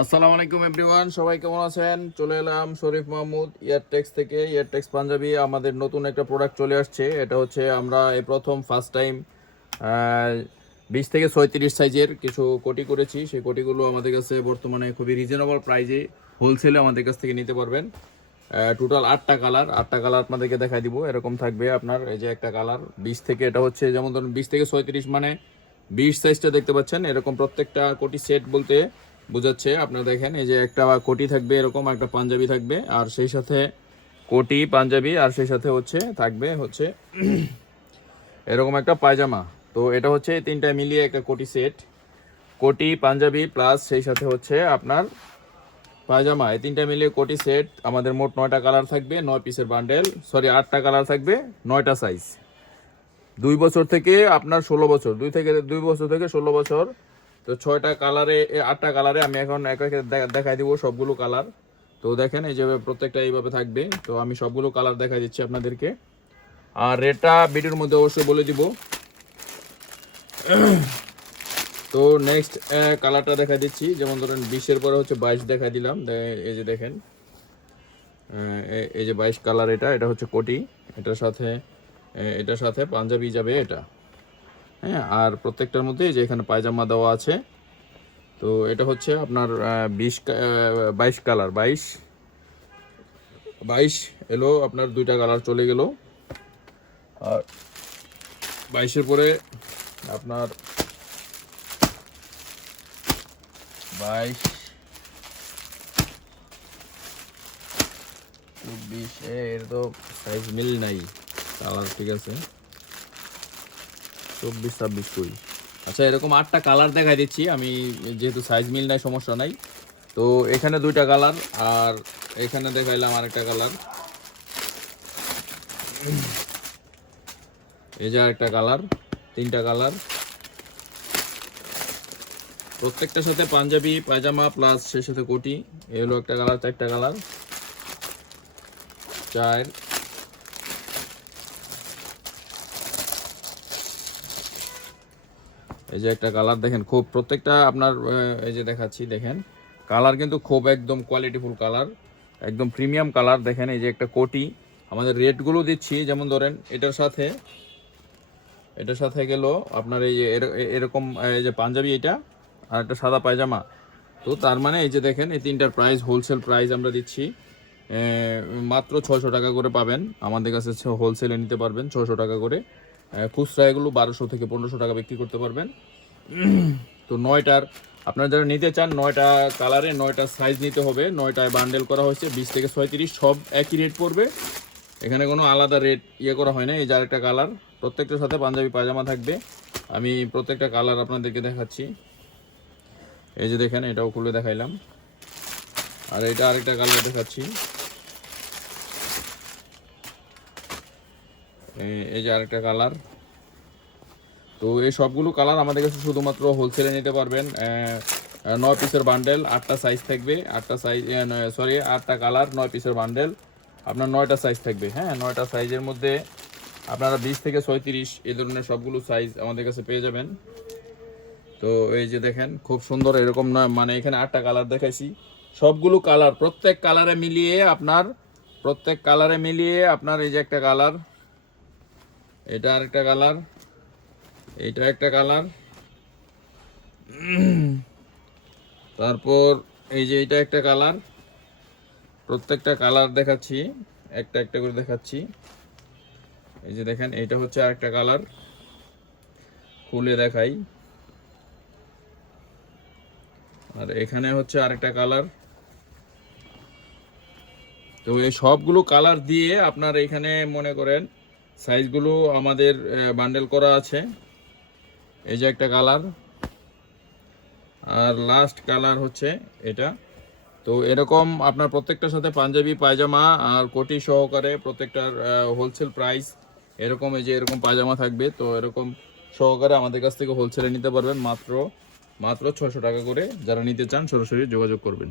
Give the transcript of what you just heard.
আসসালামু আলাইকুম এভরিওয়ান সবাই কেমন আছেন? চলে এলাম শরীফ মাহমুদ ইয়ারটেক্স থেকে। ইয়ারটেক্স পাঞ্জাবি, আমাদের নতুন একটা প্রোডাক্ট চলে আসছে। এটা হচ্ছে আমরা এই প্রথম ফার্স্ট টাইম বিশ থেকে ছয়ত্রিশ সাইজের কিছু কোটি করেছি। সেই কোটিগুলো আমাদের কাছে বর্তমানে খুবই রিজনেবল প্রাইজে হোলসেলে আমাদের কাছ থেকে নিতে পারবেন। টোটাল আটটা কালার আটটা কালার আপনাদেরকে দেখাই দিব। এরকম থাকবে আপনার, এই যে একটা কালার বিশ থেকে, এটা হচ্ছে যেমন ধরুন, বিশ থেকে ছয়ত্রিশ মানে বিশ সাইজটা দেখতে পাচ্ছেন, এরকম প্রত্যেকটা কোটি সেট বলতে বোঝাচ্ছে। আপনারা দেখেন, এই যে একটা কোটি থাকবে এরকম, একটা পাঞ্জাবি থাকবে, আর সেই সাথে কোটি, পাঞ্জাবি, আর সেই সাথে হচ্ছে, থাকবে হচ্ছে এরকম একটা পায়জামা। তো এটা হচ্ছে তিনটা মিলিয়ে একটা কোটি সেট কোটি, পাঞ্জাবি প্লাস সেই সাথে হচ্ছে আপনার পায়জামা। এই তিনটা মিলিয়ে কোটি সেট আমাদের মোট নয়টা কালার থাকবে, নয় পিসের বান্ডেল সরি আটটা কালার থাকবে, নয়টা সাইজ দুই বছর থেকে আপনার ষোলো বছর, দুই থেকে দুই বছর থেকে ষোলো বছর। তো ছয়টা কালারে আটটা কালারে আমি এখন এক একে দেখাই দিব সবগুলো কালার। তো দেখেন, এই যে প্রত্যেকটা এইভাবে থাকবে। তো আমি সবগুলো কালার দেখাই দিচ্ছি আপনাদেরকে। আর রেটটা ভিডিওর মধ্যে অবশ্যই বলে দিব। তো নেক্সট কালারটা দেখা দিচ্ছি। যেমন ধরেন, বিশের পরে হচ্ছে বাইশ দেখা দিলাম। এই যে দেখেন এই যে বাইশ কালার এটা এটা হচ্ছে কোটি। এটার সাথে এটার সাথে পাঞ্জাবি যাবে এটা। হ্যাঁ আর প্রত্যেকটার মধ্যে যে এখানে পায়জামা দেওয়া আছে, তো এটা হচ্ছে আপনার বিশ বাইশ কালার, বাইশ বাইশ এলো, আপনার দুইটা কালার চলে গেল। আর বাইশের পরে আপনার বাইশ, চব্বিশ এর তো সাইজ মিল নাই। কালার ঠিক আছে? চব্বিশ ছাব্বিশ কুড়ি। আচ্ছা এরকম আটটা কালার দেখাই দিচ্ছি। আমি যেহেতু সাইজ মিল নাই সমস্যা নাই। তো এখানে দুইটা কালার আর এখানে দেখাইলাম আরেকটা কালার। এই যে আরেকটা কালার তিনটা কালার। প্রত্যেকটার সাথে পাঞ্জাবি পায়জামা প্লাস সেই সাথে কোটি। এ হলো একটা কালার চারটা কালার। চার এই যে একটা কালার দেখেন, খুব প্রত্যেকটা আপনার এই যে দেখাচ্ছি, দেখেন। কালার কিন্তু খুব একদম কোয়ালিটিফুল কালার একদম প্রিমিয়াম কালার দেখেন, এই যে একটা কোটি, আমাদের রেটগুলো দিচ্ছি, যেমন ধরেন, এটার সাথে এটার সাথে গেল আপনার এই যে এর- এরকম এই যে পাঞ্জাবি এটা, আর একটা সাদা পায়জামা। তো তার মানে এই যে দেখেন, এই তিনটার প্রাইস হোলসেল প্রাইস আমরা দিচ্ছি। মাত্র ছশো টাকা করে পাবেন। আমাদের কাছে হোলসেলে নিতে পারবেন ছশো টাকা করে। খুচরা এগুলো বারোশো থেকে পনেরোশো টাকা বিক্রি করতে পারবেন। তো নয়টার, আপনারা যারা নিতে চান, নয়টা কালারে, নয়টা সাইজ নিতে হবে। নয়টায় বান্ডেল করা হয়েছে, বিশ থেকে ছয়ত্রিশ, সব একই রেট পড়বে। এখানে কোনো আলাদা রেট ইয়ে করা হয় না, এই যে আরেকটা কালার প্রত্যেকটার সাথে পাঞ্জাবি পায়জামা থাকবে। আমি প্রত্যেকটা কালার আপনাদেরকে দেখাচ্ছি। এই যে দেখেন, এটাও খুলে দেখাইলাম। আর এটা আরেকটা কালার দেখাচ্ছি। এই- যে আরেকটা কালার তো এই সবগুলো কালার আমাদের কাছে শুধুমাত্র হোলসেলে নিতে পারবেন। নয় পিসের বান্ডেল আটটা সাইজ থাকবে। আটটা সাইজ সরি আটটা কালার নয় পিসের বান্ডেল আপনার নয়টা সাইজ থাকবে হ্যাঁ? নয়টা সাইজের মধ্যে আপনারা বিশ থেকে ছয়ত্রিশ এই ধরনের সবগুলো সাইজ আমাদের কাছে পেয়ে যাবেন। তো এই যে দেখেন, খুব সুন্দর এরকম নয় মানে এখানে আটটা কালার দেখাইছি। সবগুলো কালার প্রত্যেক কালারে মিলিয়ে আপনার, প্রত্যেক কালারে মিলিয়ে আপনার এই যে একটা কালার এটা আরেকটা কালার। এইটা একটা কালার। তারপর এই যে এটা একটা কালার। প্রত্যেকটা কালার দেখাচ্ছি, একটা একটা করে দেখাচ্ছি। এই যে দেখেন এটা হচ্ছে আরেকটা কালার। খুলে দেখাই। আর এখানে হচ্ছে আরেকটা কালার। তো এই সবগুলো কালার দিয়ে আপনার এখানে মনে করেন সাইজগুলো আমাদের বান্ডেল করা আছে। এই যে একটা কালার আর লাস্ট কালার হচ্ছে এটা। তো এরকম আপনার প্রত্যেকটার সাথে পাঞ্জাবি, পায়জামা আর কোটি সহকারে প্রত্যেকটার হোলসেল প্রাইস এরকম, এই যে এরকম পায়জামা থাকবে। তো এরকম সহকারে আমাদের কাছ থেকে হোলসেলে নিতে পারবেন। মাত্র মাত্র ছশো টাকা করে যারা নিতে চান সরাসরি যোগাযোগ করবেন।